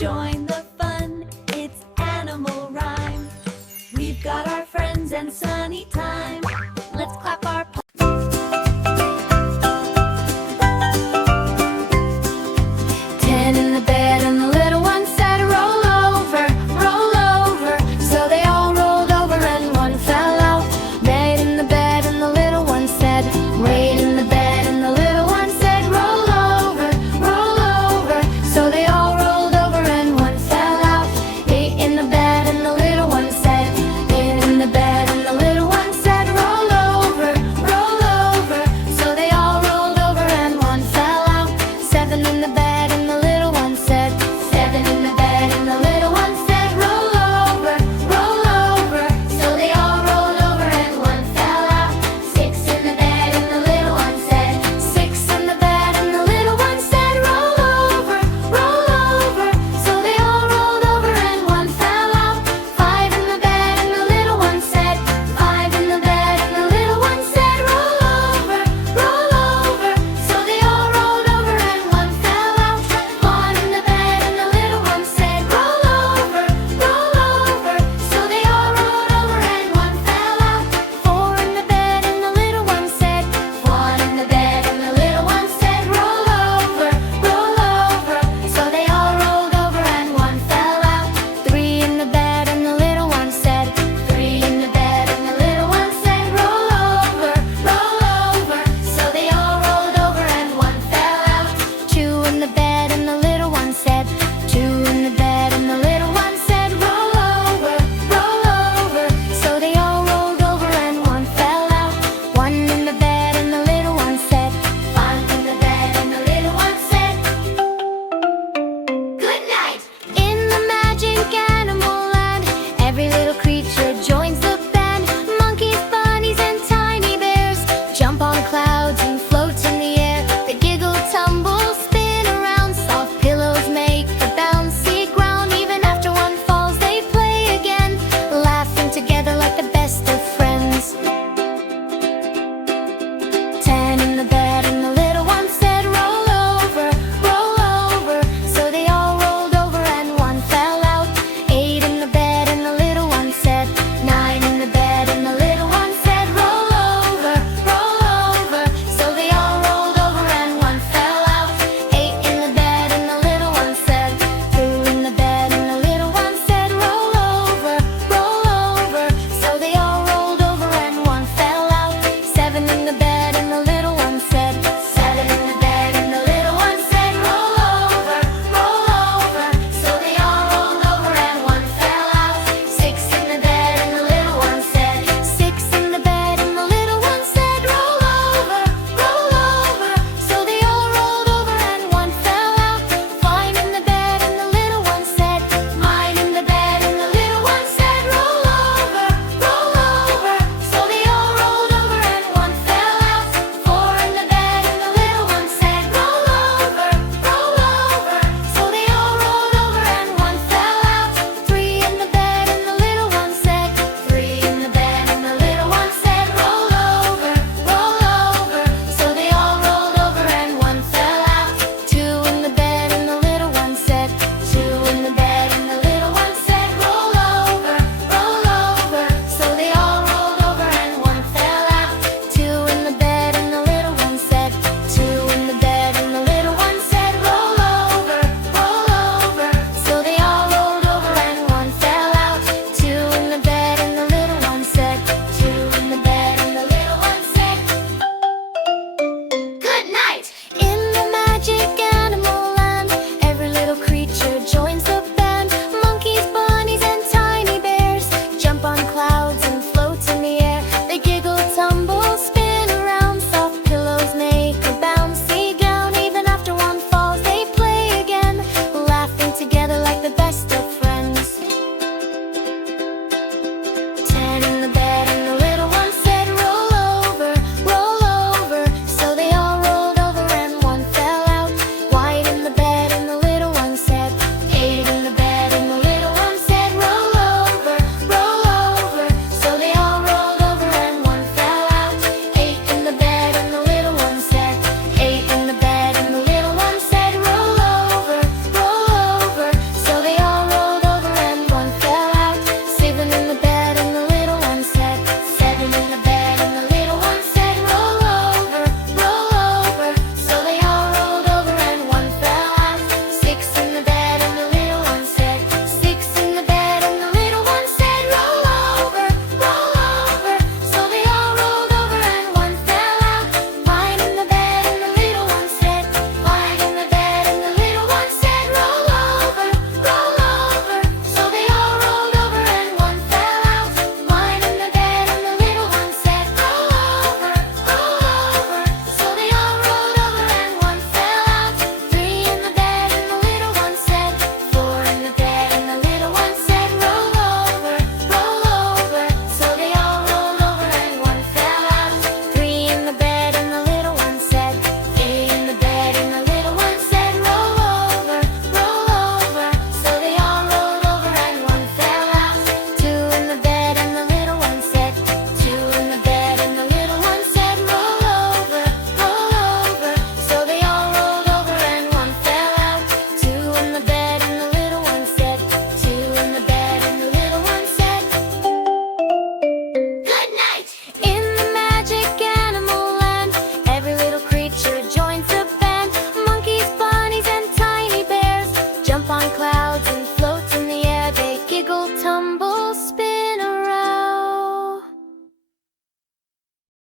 join the fun. It's animal rhyme. We've got our friends and sunny time. Let's clap our paws. 10 in the bed and the little one said, roll over, roll over. So they all rolled over and one fell out. 9 in the bed and the little one said, 8 in the bed and the little one said, roll over, roll over. So they all rolled over and one fell out. 8 in the bed and the little one said, 8 in the bed and the little one said, roll over, roll over. So they all rolled over and one fell out. 7 in the bed and the little one said, 7 in the bed and the little one said, roll over, roll over. So they all rolled over and one fell out. 6 in the bed and the little one said, 6 in the bed and the little one said, roll over, roll over. So they all rolled over and one fell out. 5 in the bed and the little one said, 5 in the bed and the little one said, roll over, roll over. So they all rolled over and one fell out. 1 in the bed and the little one said, roll over, roll over. So they all rolled over and one fell out. 4 in the bed and the little one said, 1 in the bed and the little one said, roll over, roll over. So they all rolled over and one fell out. 3 in the bed and the little one said, 3 in the bed and the little one said, roll over, roll over. So they all rolled over and one fell out. 2 in the bed and the little one said, 2 in the bed and the little one said, roll over, roll over. So they all rolled over and one fell out. 1 in the bed and the little one said, 1 in the bed and the little one said, good night. In the magic animal land, every little creature joins the band. Monkeys, bunnies, and tiny bears jump on clouds and float in the air. They giggle, tumble, spin around. Soft pillows make the bouncy ground. Even after one falls, they play again, laughing together like the best of friends. 10 in the bed and the little one said, roll over, roll over. So they all rolled over and one fell out. 8 in the bed and the little one said, 9 in the bed and the little one said, roll over, roll over. So they all rolled over and one fell out. 8 in the bed and the little one said, 2 in the bed and the little one said, roll over, roll over. So they all rolled over and one fell out. 7 in the bed and the little one said, 7 in the bed and the little one said, roll over, roll over. So they all rolled over and one fell out. 6 in the bed and the little one said, 6 in the bed and the little one said, roll over, roll over. So they all rolled over and one fell out. 5 in the bed and the little one said, 9 in the bed and the little one said, roll over, roll over. So they all rolled over and one fell out. 4 in the bed and the little one said, roll over, roll over. So they all rolled over and one fell out. 3 in the bed and the little one said, 3 in the bed and the little one said, roll over, roll over. So they all rolled over and one fell out. 2 in the bed and the little one said, 2 in the bed and the little one said, roll over, roll over. So they all rolled over and one fell out. 2 in the bed and the little one said, 2 in the bed and the little one said, roll over, roll over. So they all rolled over and one fell out. 2 in the bed and the little one said, 2 in the bed and the little one said, good night. In the magic animal land, every little creature joins the band. Monkeys, bunnies, and tiny bears jump on clouds and float in the air. They giggle, tumble, spin around. Soft pillows make a bouncy ground. Even after one falls, they play again, laughing together like the best